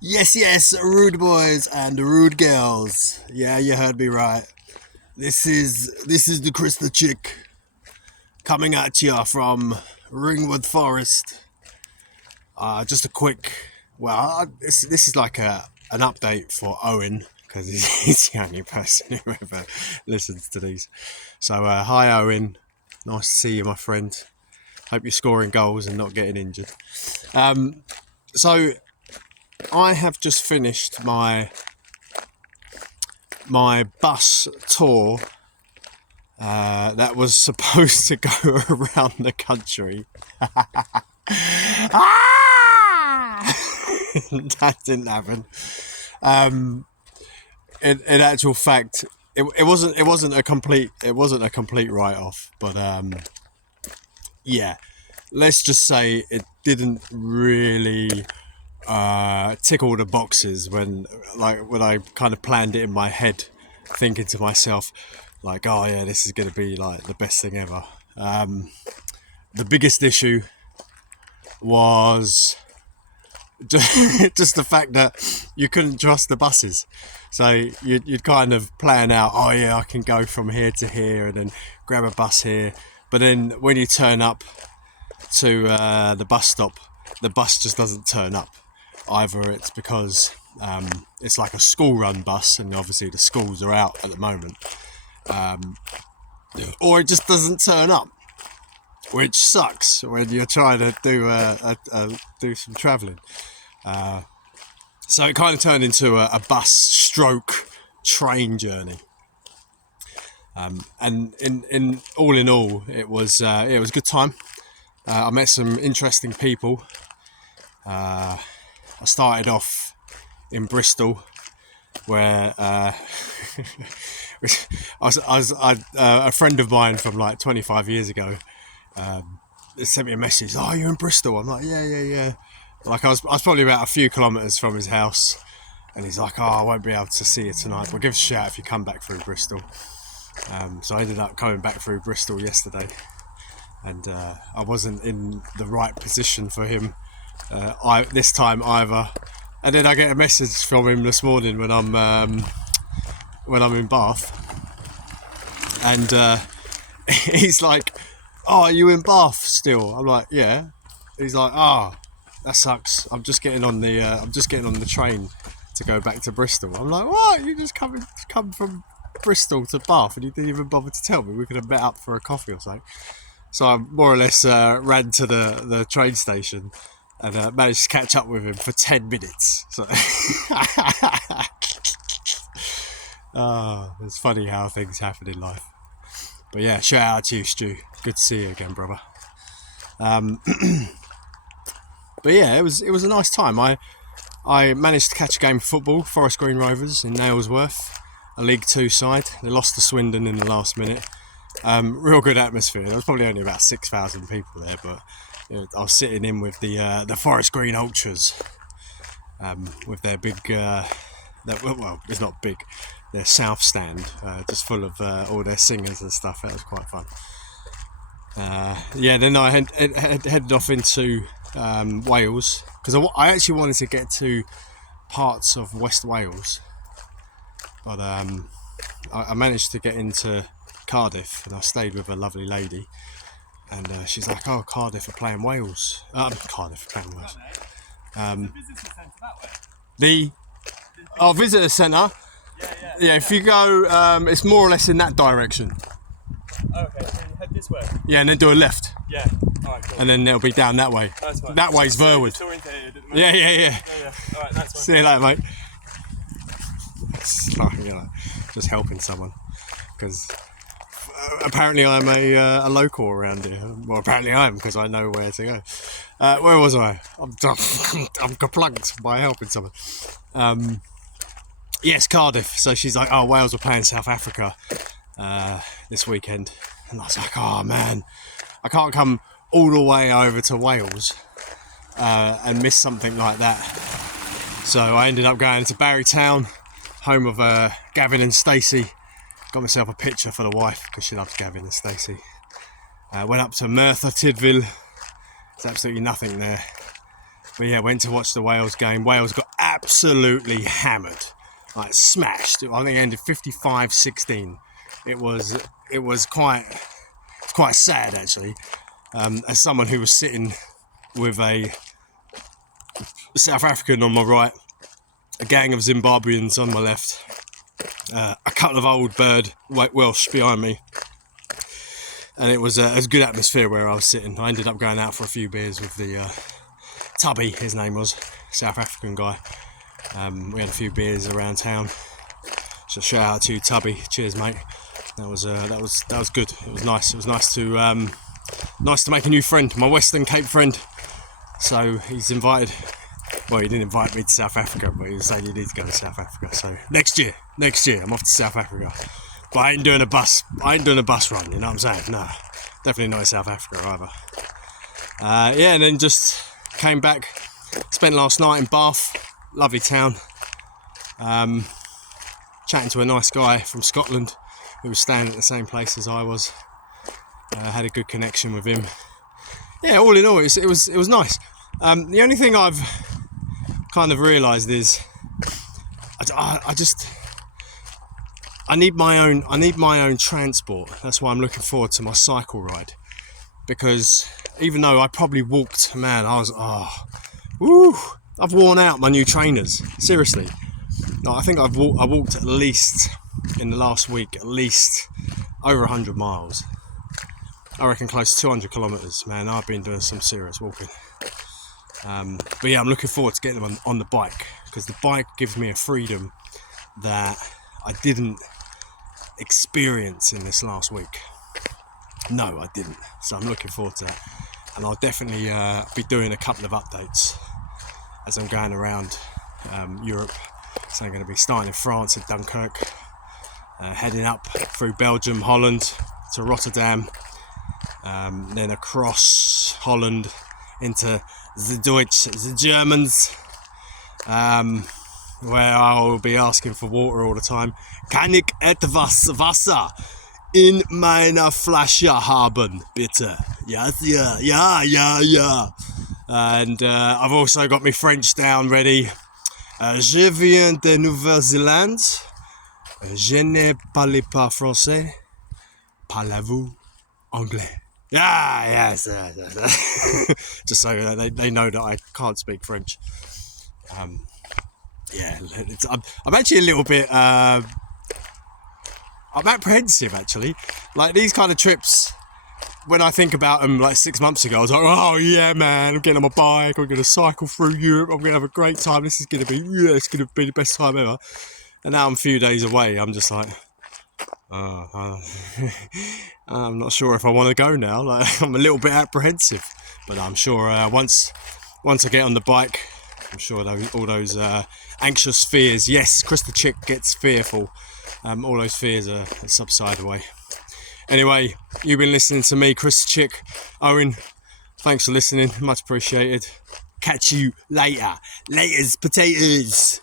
Yes, yes, rude boys and rude girls. Yeah, you heard me right. This is the Chris the Chick coming at you from Ringwood Forest. Just a quick, this is like an update for Owen because he's the only person who ever listens to these. So hi Owen, nice to see you, my friend. Hope you're scoring goals and not getting injured. So I have just finished my bus tour that was supposed to go around the country. That didn't happen. In actual fact, it wasn't a complete write-off, but yeah, let's just say it didn't really tick all the boxes when I kind of planned it in my head, thinking to myself like, oh yeah, this is going to be like the best thing ever. The biggest issue was just the fact that you couldn't trust the buses. So you'd kind of plan out, oh yeah, I can go from here to here and then grab a bus here. But then when you turn up to the bus stop, the bus just doesn't turn up. Either it's because it's like a school-run bus, and obviously the schools are out at the moment, or it just doesn't turn up, which sucks when you're trying to do some travelling. So it kind of turned into a bus stroke train journey. And in all, it was a good time. I met some interesting people. I started off in Bristol, where a friend of mine from like 25 years ago sent me a message. Oh, you're in Bristol? I'm like, yeah. Like I was probably about a few kilometres from his house, and he's like, oh, I won't be able to see you tonight, but give us a shout if you come back through Bristol. So I ended up coming back through Bristol yesterday, and I wasn't in the right position for him this time either. And then I get a message from him this morning when I'm in Bath, and he's like, oh, are you in Bath still? I'm like, yeah. He's like, oh, that sucks. I'm just getting on the train to go back to Bristol. I'm like, what? You just come from Bristol to Bath and you didn't even bother to tell me? We could have met up for a coffee or something. So I more or less ran to the train station and managed to catch up with him for 10 minutes. So it's funny how things happen in life. But yeah, shout out to you, Stu. Good to see you again, brother. But yeah, it was a nice time. I managed to catch a game of football, Forest Green Rovers in Nailsworth, a League Two side. They lost to Swindon in the last minute. Real good atmosphere. There was probably only about 6,000 people there, but I was sitting in with the Forest Green Ultras, with their big, well, it's not big, their south stand, just full of all their singers and stuff. That was quite fun. Then I headed off into Wales, because I actually wanted to get to parts of West Wales, but I managed to get into Cardiff, and I stayed with a lovely lady, and she's like, oh, Cardiff are playing Wales. Cardiff are playing Wales. Visitor centre. Yeah, if you go, it's more or less in that direction. Okay, so you head this way? Yeah, and then do a left. Yeah, alright, cool. And then it'll be down that way. That's fine. That way's Verwood. Yeah. Yeah, alright, that's fine. See you later, mate. It's like, just helping someone. Because apparently I'm a local around here. Well, apparently I am, because I know where to go. Where was I? I'm kaplunked by helping someone. Yes, Cardiff. So she's like, oh, Wales are playing South Africa this weekend. And I was like, oh man, I can't come all the way over to Wales and miss something like that. So I ended up going to Barrytown, home of Gavin and Stacey. Got myself a picture for the wife because she loves Gavin and Stacey. Went up to Merthyr Tydfil. There's absolutely nothing there. But yeah, went to watch the Wales game. Wales got absolutely hammered, like smashed. I think it ended 55-16. It was quite sad actually. As someone who was sitting with a South African on my right, a gang of Zimbabweans on my left, a couple of old bird white Welsh behind me, and it was a good atmosphere where I was sitting. I ended up going out for a few beers with the Tubby, his name was, South African guy. We had a few beers around town. So shout out to you, Tubby. Cheers, mate. That was good. It was nice. It was nice to make a new friend, my Western Cape friend. So he's invited. Well, he didn't invite me to South Africa, but he was saying you need to go to South Africa. So next year, I'm off to South Africa. But I ain't doing a bus run. You know what I'm saying? No, definitely not in South Africa either. Yeah, and then just came back. Spent last night in Bath, lovely town. Chatting to a nice guy from Scotland who was staying at the same place as I was. Had a good connection with him. Yeah, all in all, it was nice. The only thing I've kind of realised is I need my own transport. That's why I'm looking forward to my cycle ride, because even though I probably walked, man, I've worn out my new trainers, seriously. No, I think I walked at least in the last week, at least over 100 miles. I reckon close to 200 kilometres, man. I've been doing some serious walking. But yeah, I'm looking forward to getting them on the bike, because the bike gives me a freedom that I didn't experience in this last week. No, I didn't. So I'm looking forward to that. And I'll definitely be doing a couple of updates as I'm going around Europe. So I'm going to be starting in France at Dunkirk, heading up through Belgium, Holland to Rotterdam, then across Holland into the Germans, where I will be asking for water all the time. Kann ich etwas Wasser in meiner Flasche haben, bitte? Yes, yeah. And I've also got my French down ready. Je viens de Nouvelle-Zélande. Je ne parle pas français. Parlez-vous anglais? Yeah, yes. Just so they know that I can't speak French. Yeah, I'm actually a little bit. I'm apprehensive actually. Like these kind of trips, when I think about them, like 6 months ago, I was like, oh yeah, man, I'm getting on my bike. I'm going to cycle through Europe. I'm going to have a great time. It's going to be the best time ever. And now I'm a few days away. I'm just like, I'm not sure if I want to go now. Like, I'm a little bit apprehensive, but I'm sure once I get on the bike, I'm sure all those anxious fears. Yes, Chris the Chick gets fearful. All those fears are subside away. Anyway, you've been listening to me, Chris the Chick. Owen, thanks for listening. Much appreciated. Catch you later. Laters, potatoes.